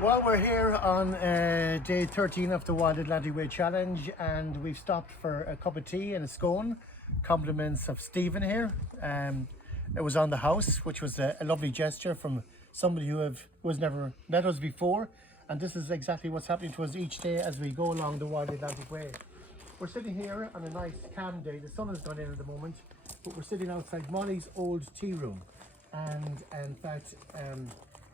Well, we're here on day 13 of the Wild Atlantic Way Challenge, and we've stopped for a cup of tea and a scone. Compliments of Stephen here. It was on the house, which was a lovely gesture from somebody who was never met us before. And this is exactly what's happening to us each day as we go along the Wild Atlantic Way. We're sitting here on a nice calm day. The sun has gone in at the moment, but we're sitting outside Molly's old tea room. And in fact,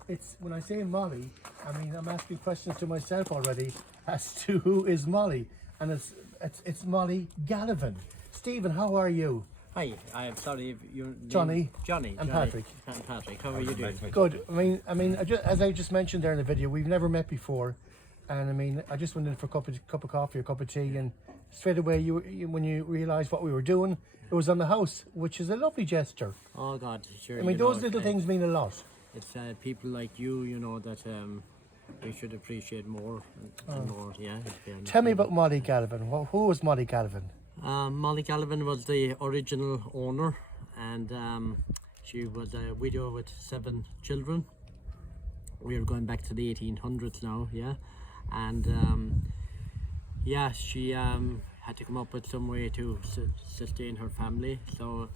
it's when I say Molly, I mean I'm asking questions to myself already as to who is Molly, and it's Molly Gallivan. Stephen, how are you? Hi, I'm sorry if you're Johnny and Patrick. And Patrick, how are you doing? Good. As I just mentioned there in the video, we've never met before, and I mean I just went in for a cup of coffee, a cup of tea, and straight away when you realised what we were doing, it was on the house, which is a lovely gesture. Oh God, sure. I mean those little things mean a lot. It's people like you, that we should appreciate more and more. Yeah. Tell me about Molly Gallivan. Who was Molly Gallivan? Molly Gallivan was the original owner, and she was a widow with 7 children. We are going back to the 1800s now, yeah, and yeah, she had to come up with some way to sustain her family. So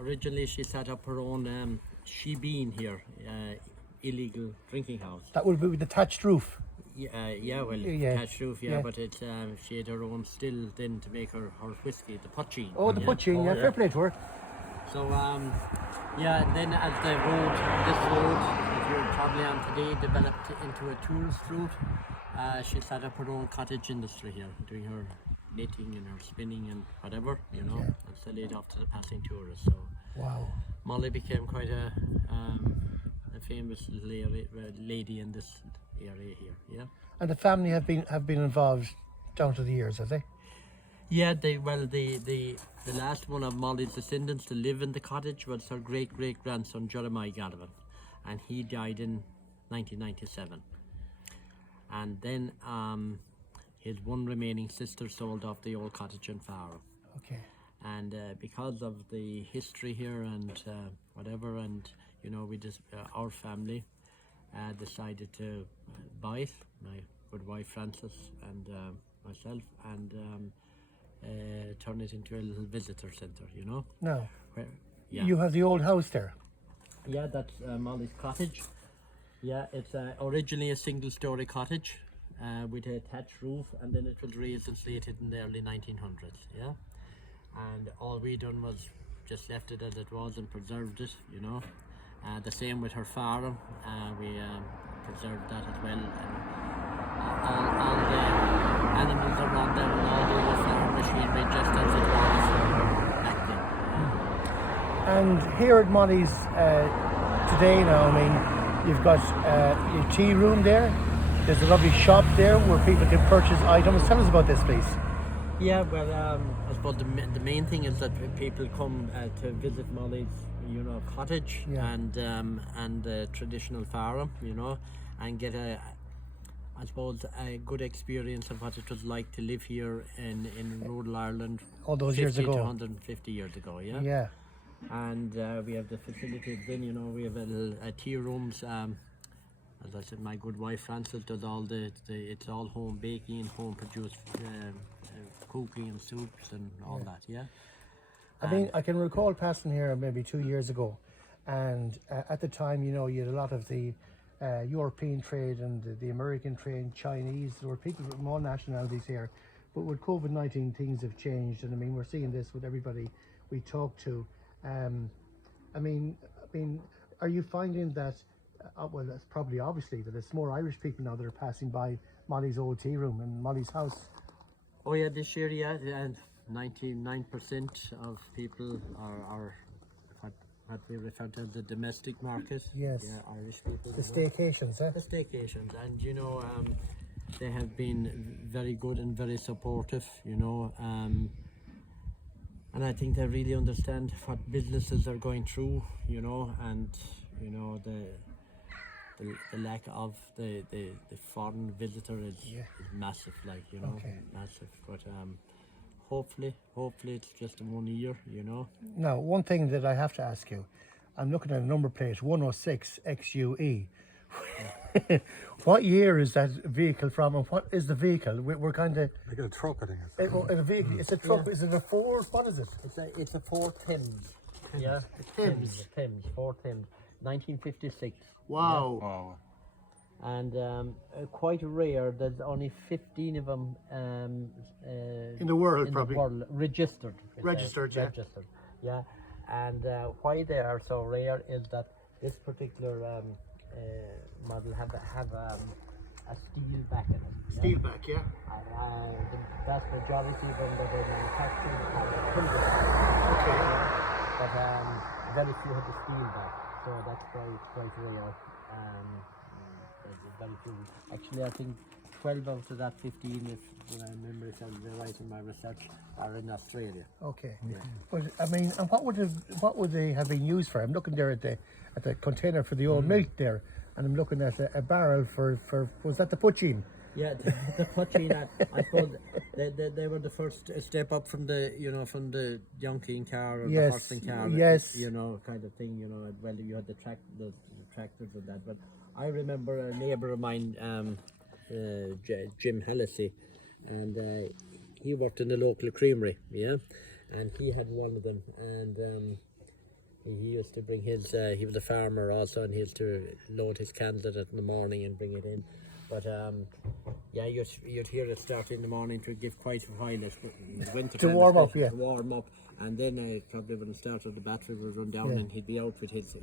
originally she set up her own shebeen here, illegal drinking house. That would be with the thatched roof. Thatched roof, but it's she had her own still then to make her whiskey, the poaching. Oh, the poaching, fair play to her. So and then as this road that you're probably on today developed into a tourist route, she set up her own cottage industry here, doing her knitting and her spinning and whatever, and sell it off to the passing tourists. So wow. Molly became quite a famous lady in this area here, yeah. And the family have been involved down to the years, have they? Yeah, the last one of Molly's descendants to live in the cottage was her great grandson Jeremiah Gallivan, and he died in 1997. And then his one remaining sister sold off the old cottage in Farrow. Okay. And because of the history here and whatever, and we just our family decided to buy it. My good wife Frances and myself, and turn it into a little visitor centre. No. Where, You have the old house there. Yeah, that's Molly's cottage. Yeah, it's originally a single-story cottage with a thatched roof, and then it was raised and slated in the early 1900s. Yeah. And all we done was just left it as it was and preserved it, the same with her farm, we preserved that as well. And all the animals around them and all the other farm machinery just as it was back then. And here at Molly's today now, I mean, you've got your tea room there. There's a lovely shop there where people can purchase items. Tell us about this, please. Yeah, well, I suppose the main thing is that people come to visit Molly's, cottage and the traditional farm, and get a good experience of what it was like to live here in rural Ireland all those years ago, 150 years ago, yeah. Yeah. And we have the facilities. Then we have a tea rooms. As I said, my good wife Frances does all it's all home baking, home produced cooking and soups and all that, yeah. I mean, I can recall passing here maybe 2 years ago, and at the time, you had a lot of the European trade and the American trade, Chinese. There were people from all nationalities here, but with COVID-19, things have changed, and I mean, we're seeing this with everybody we talk to. I mean, are you finding that? Well, that's probably obviously that it's more Irish people now that are passing by Molly's old tea room and Molly's house. Oh yeah, this year, yeah, and 99% of people are what we refer to as the domestic market. Yes. Yeah, Irish people. The staycations, eh? The staycations, and they have been very good and very supportive, and I think they really understand what businesses are going through, and the lack of the foreign visitor is massive, massive. But hopefully it's just 1 year, Now, one thing that I have to ask you, I'm looking at a number plate 106 XUE. What year is that vehicle from, and what is the vehicle? We're kind of Like a truck, I think. in a vehicle. It's a truck. Yeah. Is it a Ford? What is it? It's a Ford Thames. Yeah, Thames, Ford Thames, 1956. Wow. Wow. And quite rare. There's only 15 of them In the world, in probably. the world registered. Registered, yeah. Registered, yeah. And why they are so rare is that this particular model have a steel back in it. Yeah? Steel back, yeah. And the vast majority of them that they manufacture have a silver back. Okay. But very few have the steel back, so that's quite rare. There's very few. Actually, I think 12 out of that 15, if I remember it right in my research, are in Australia. Okay. But I mean, and what would they have been used for? I'm looking there at the container for the old milk there, and I'm looking at a barrel for was that the poaching? Yeah, the poaching. I suppose they were the first step up from the donkey car or Yes, the horse and car. yes. Kind of thing. Well, you had the tractors and that. But I remember a neighbour of mine, Jim Hallisey, and he worked in the local creamery. Yeah, and he had one of them, and he used to bring his. He was a farmer also, and he used to load his cans at it in the morning and bring it in. But yeah, you'd hear it start in the morning to give quite a while in the winter To warm up, especially, yeah. to warm up, and then probably when it started, the battery would run down, and he'd be out with his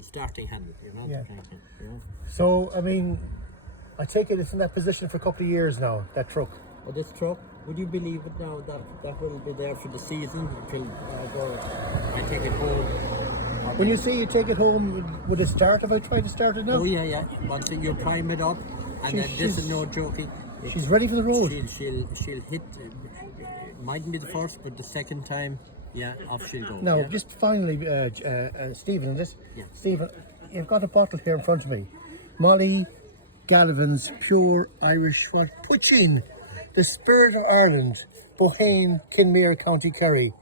starting handle, Yeah. kind of thing, So I mean, I take it it's in that position for a couple of years now. That truck. But this truck, would you believe it now that will be there for the season until I take it home? When you say you take it home, would it start if I try to start it now? Oh yeah. Once you prime it up, and then this is no joking. She's ready for the road. She'll hit. Mightn't be the first, but the second time, yeah, off she'll go. Now, yeah. just finally, Stephen, Yeah. Stephen, you've got a bottle here in front of me. Molly Gallivan's Pure Irish what? Poaching. The Spirit of Ireland, Banane Kenmare Co.Kerry.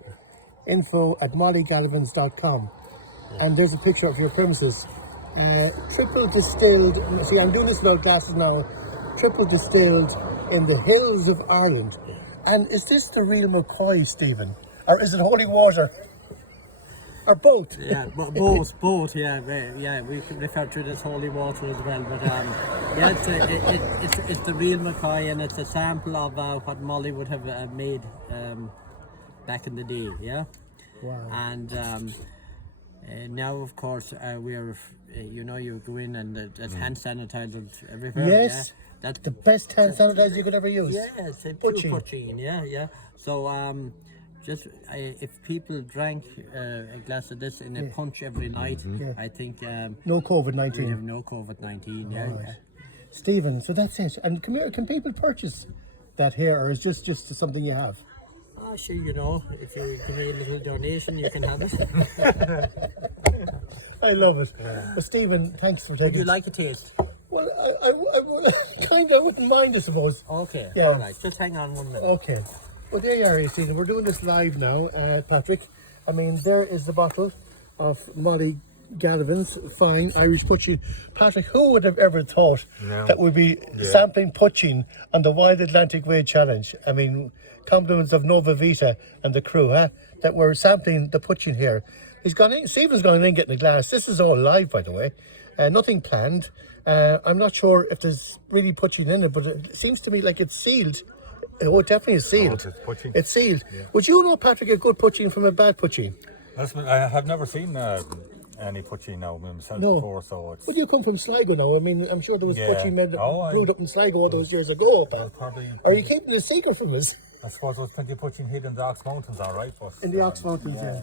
Info at mollygallivans.com. And there's a picture of your premises. Triple distilled, see I'm doing this without glasses now, triple distilled in the hills of Ireland. And is this the real McCoy, Stephen? Or is it holy water? Or both? Yeah, both. Yeah, we can refer to it as holy water as well. But yeah, it's the real McCoy, and it's a sample of what Molly would have made back in the day. Yeah. Wow. And now, of course, we are. You go in and there's hand sanitizers everywhere. Yes. Yeah? That's The best hand sanitizer you could ever use. Yeah, it's a Poaching. poaching. Yeah. So just if people drank a glass of this in a punch every night, I think No we COVID-19. have no COVID-19. Yeah. Right. Stephen, so that's it. And can people purchase that here, or is just something you have? Oh, sure, if you give me a little donation, you can have it. I love it. Well, Stephen, thanks for Would taking you like a taste? Well, I kind of wouldn't mind, I suppose. Okay. Yeah. All right. Just hang on 1 minute. Okay. Well, there you are, Stephen. We're doing this live now, Patrick. I mean, there is the bottle of Molly Gallivan's fine Irish poaching. Patrick, who would have ever thought that we'd be sampling poaching on the Wild Atlantic Way Challenge? I mean, compliments of Nova Vita and the crew, that we're sampling the poaching here. He's gone in, Stephen's gone in getting a glass. This is all live, by the way. Nothing planned. I'm not sure if there's really poaching in it, but it seems to me like it's sealed. Oh, it definitely is sealed. it's poaching. It's sealed. Yeah. Would you know, Patrick, a good poaching from a bad poaching? I have never seen any poaching now myself before, so it's. Well, you come from Sligo now. I mean, I'm sure there was poaching made brewed up in Sligo all those years ago. Probably. Are you keeping it a secret from us? I suppose there's plenty of poaching hid in the Ox Mountains, all right. But, In the Ox Mountains, yeah.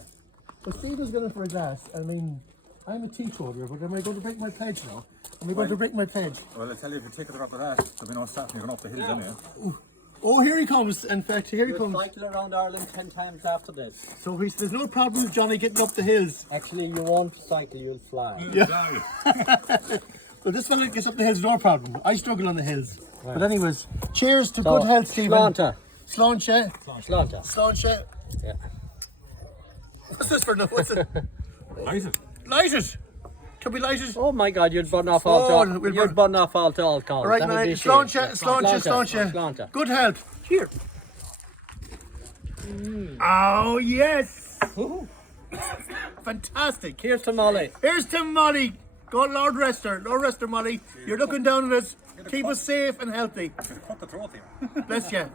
Well, Stephen's going for a glass. I mean, I'm a teetotaler, but am I going to break my pledge now? Am I going to break my pledge? Well, I tell you, if you take it after that, there'll be no stopping. You're going up the hills anyway. Oh, here he comes. In fact, here he We'll comes. cycle around Ireland 10 times after this. So there's no problem with Johnny getting up the hills. Actually, you won't cycle, you'll fly. Yeah. Well, this fella gets up the hills, no problem. I struggle on the hills. Right. But anyways, cheers to good health, Stephen. Slánta. Slánta. Slánta. Slánta. Yeah. What's this for? What's it? Light it. Light it. Can we light it? Oh my God, you'd burn off Oh, all we'll you'd burn- burn off all to alcohol. All right, That would be now, a shame. sláinte. Sláinte. Good health. Cheers. Oh, yes. Fantastic. Here's to Molly. Here's to Molly. God, Lord rest her. Lord rest her, Molly. You're looking down at us. Keep us safe and healthy. Cut the throat here. Bless you.